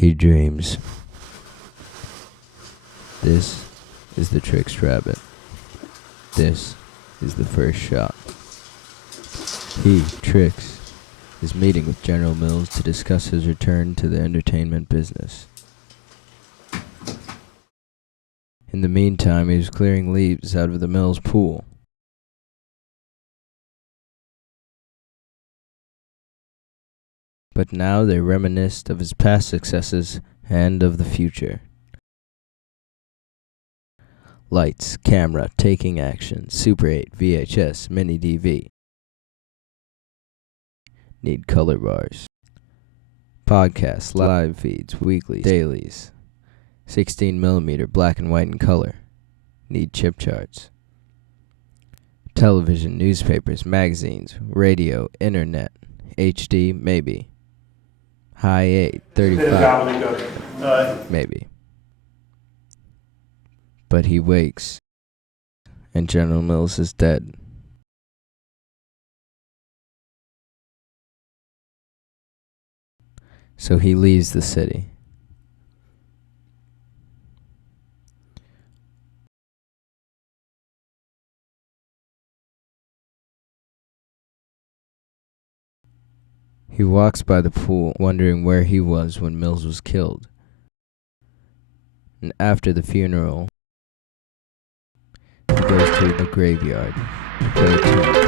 He dreams. This is the Trix Rabbit. This is the first shot. He, Trix, is meeting with General Mills to discuss his return to the entertainment business. In the meantime, he was clearing leaves out of the Mills pool. But now they reminisced of his past successes and of the future. Lights, camera, taking action, Super 8, VHS, Mini DV. Need color bars. Podcasts, live feeds, weeklies, dailies. 16mm black and white in color. Need chip charts. Television, newspapers, magazines, radio, internet, HD, maybe. High 8, 35, maybe. But he wakes, and General Mills is dead. So he leaves the city. He walks by the pool, wondering where he was when Mills was killed. And after the funeral, he goes to the graveyard to play a tune for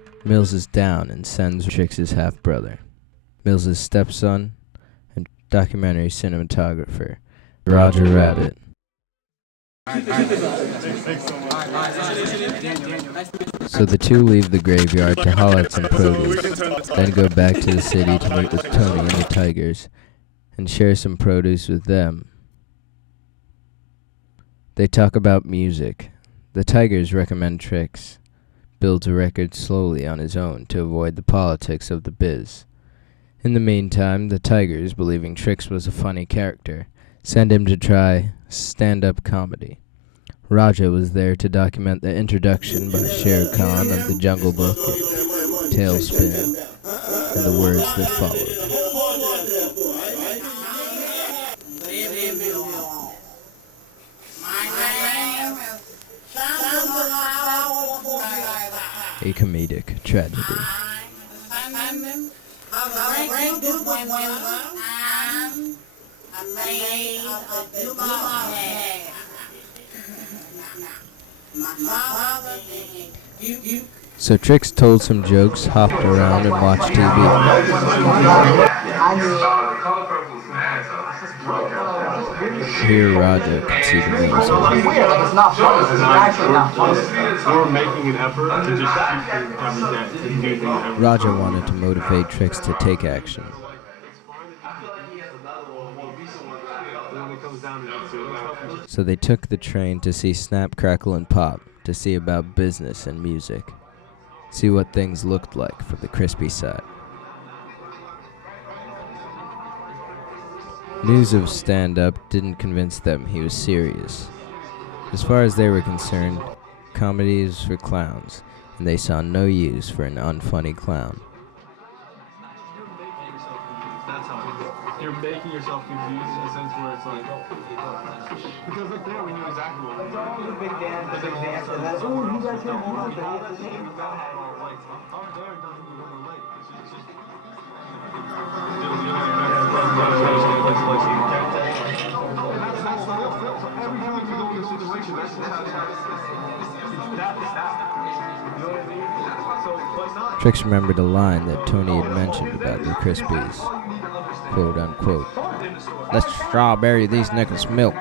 Mills. Mills is down and sends Trix's half-brother, Mills' stepson, and documentary cinematographer, Roger Rabbit. So the two leave the graveyard to haul out some produce, then go back to the city to meet with Tony and the Tigers, and share some produce with them. They talk about music. The Tigers recommend Trix builds a record slowly on his own to avoid the politics of the biz. In the meantime, the Tigers, believing Trix was a funny character, send him to try stand-up comedy. Raja was there to document the introduction by Shere Khan of the Jungle Book, Tailspin, and the words that followed. A comedic tragedy. So Trix told some jokes, hopped around, and watched TV. Here Raja could see the Mills. It's not funny. It's actually not funny. We're making an effort to just shoot every day. Raja wanted to motivate Trix to take action. So they took the train to see Snap, Crackle, and Pop, to see about business and music, see what things looked like from the crispy side. News of stand-up didn't convince them he was serious. As far as they were concerned, comedy is for clowns, and they saw no use for an unfunny clown. You're making yourself confused in a sense where it's like, because like there we knew exactly what we were doing. Big dance, and that's you guys can do it. Trix remembered a line that Tony had mentioned about the Krispies, quote unquote, "Let's strawberry these niggas' milk,"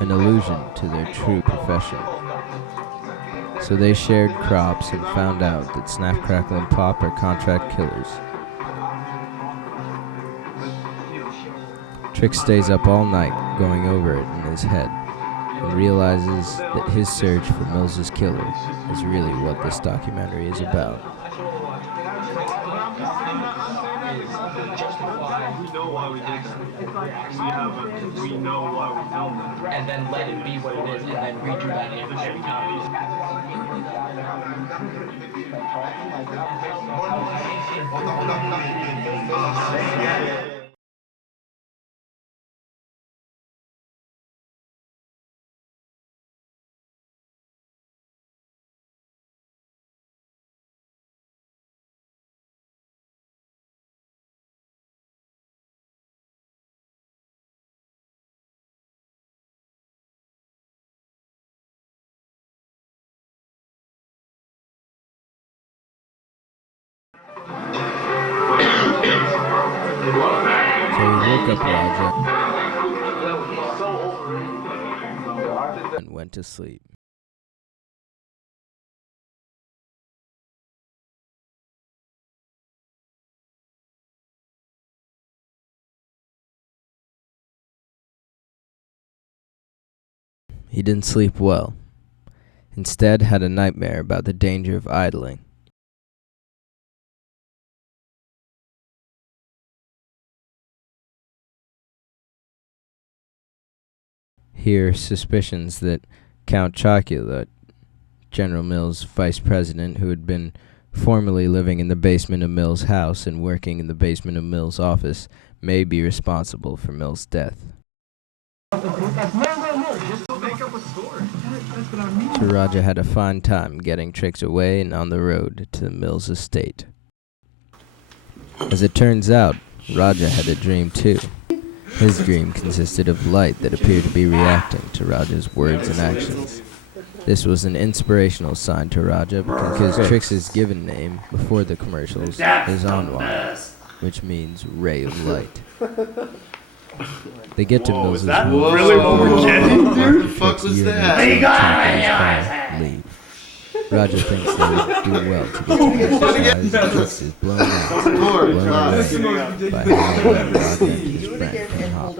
an allusion to their true profession. So they shared crops and found out that Snap, Crackle, and Pop are contract killers. Trix stays up all night going over it in his head and realizes that his search for Mills' killer is really what this documentary is about. We know why we did that. we know why we filmed it. And then let it be what it is, and then redo that every time. So he woke up Raja and went to sleep. He didn't sleep well. Instead, had a nightmare about the danger of idling. Here, suspicions that Count Chocula, General Mills' vice president, who had been formerly living in the basement of Mills' house and working in the basement of Mills' office, may be responsible for Mills' death. So Raja had a fine time getting Trix away and on the road to the Mills' estate. As it turns out, Raja had a dream too. His dream consisted of light that appeared to be reacting to Raja's words and actions. This was an inspirational sign to Raja because Trix's given name before the commercials is Anwar, which means ray of light. They get to Mills' that room. really what we're getting, dude? Trix The fuck was urinates that? and leave. Raja thinks they would do well to get some exercise, and Trix is blown away by how well Raja and his friend can hop.